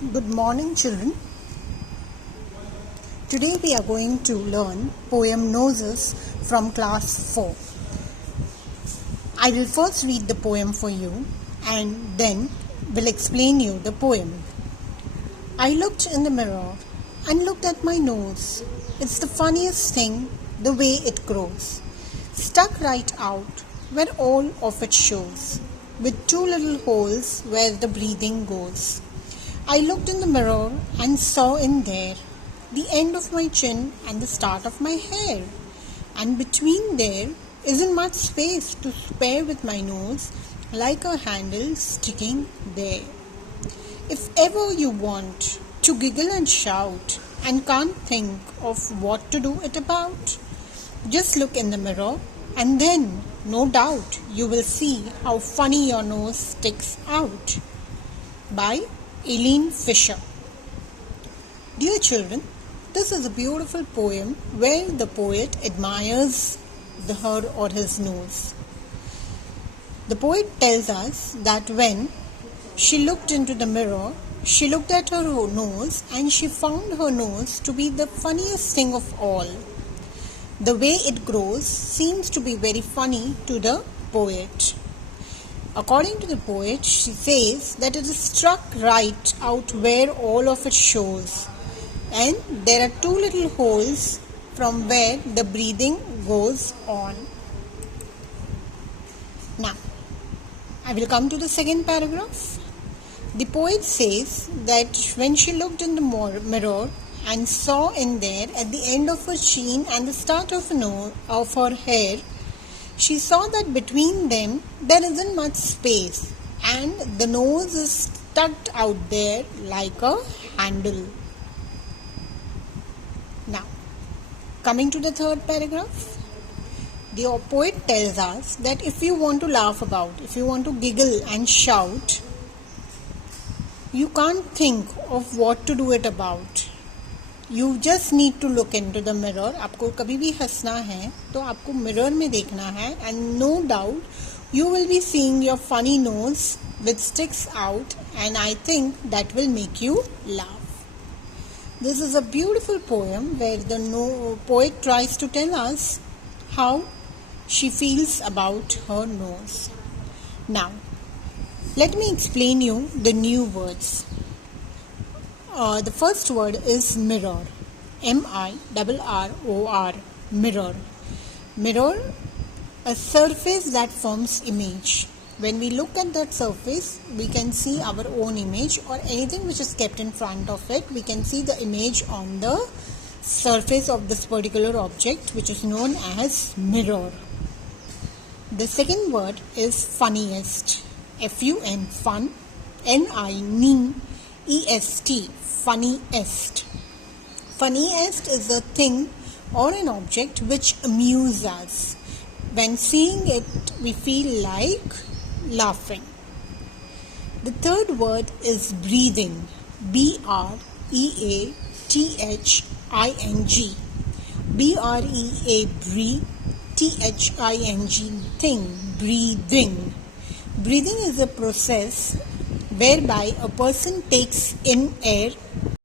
Good morning, children. Today we are going to learn poem Noses from class 4. I will first read the poem for you and then will explain you the poem. I looked in the mirror and looked at my nose. It's the funniest thing, the way it grows. Stuck right out where all of it shows, with two little holes where the breathing goes. I looked in the mirror and saw in there the end of my chin and the start of my hair. And between there isn't much space to spare with my nose, like a handle sticking there. If ever you want to giggle and shout and can't think of what to do it about, just look in the mirror and then, no doubt, you will see how funny your nose sticks out. By Eileen Fisher. Dear children, this is a beautiful poem where the poet admires her or his nose. The poet tells us that when she looked into the mirror, she looked at her nose and she found her nose to be the funniest thing of all. The way it grows seems to be very funny to the poet. According to the poet, she says that it is struck right out where all of it shows, and there are two little holes from where the breathing goes on. Now, I will come to the second paragraph. The poet says that when she looked in the mirror and saw in there at the end of her chin and the start of her hair, she saw that between them there isn't much space and the nose is stuck out there like a handle. Now, coming to the third paragraph, the poet tells us that if you want to laugh about, if you want to giggle and shout, you can't think of what to do it about. You just need to look into the mirror. आपको कभी भी हंसना है तो आपको mirror में देखना है and no doubt you will be seeing your funny nose which sticks out, and I think that will make you laugh. This is a beautiful poem where the poet tries to tell us how she feels about her nose. Now, let me explain you the new words. The first word is mirror. M-I-R-R-O-R. Mirror. Mirror, a surface that forms image. When we look at that surface, we can see our own image, or anything which is kept in front of it. We can see the image on the surface of this particular object, which is known as mirror. The second word is funniest. F-U-N, fun. N-I-N-E-S-T, funniest. Funniest is a thing or an object which amuses us. When seeing it, we feel like laughing. The third word is breathing. B-R-E-A-T-H-I-N-G. B-R-E-A, breathe. T-H-I-N-G, thing, breathing. Breathing is a process whereby a person takes in air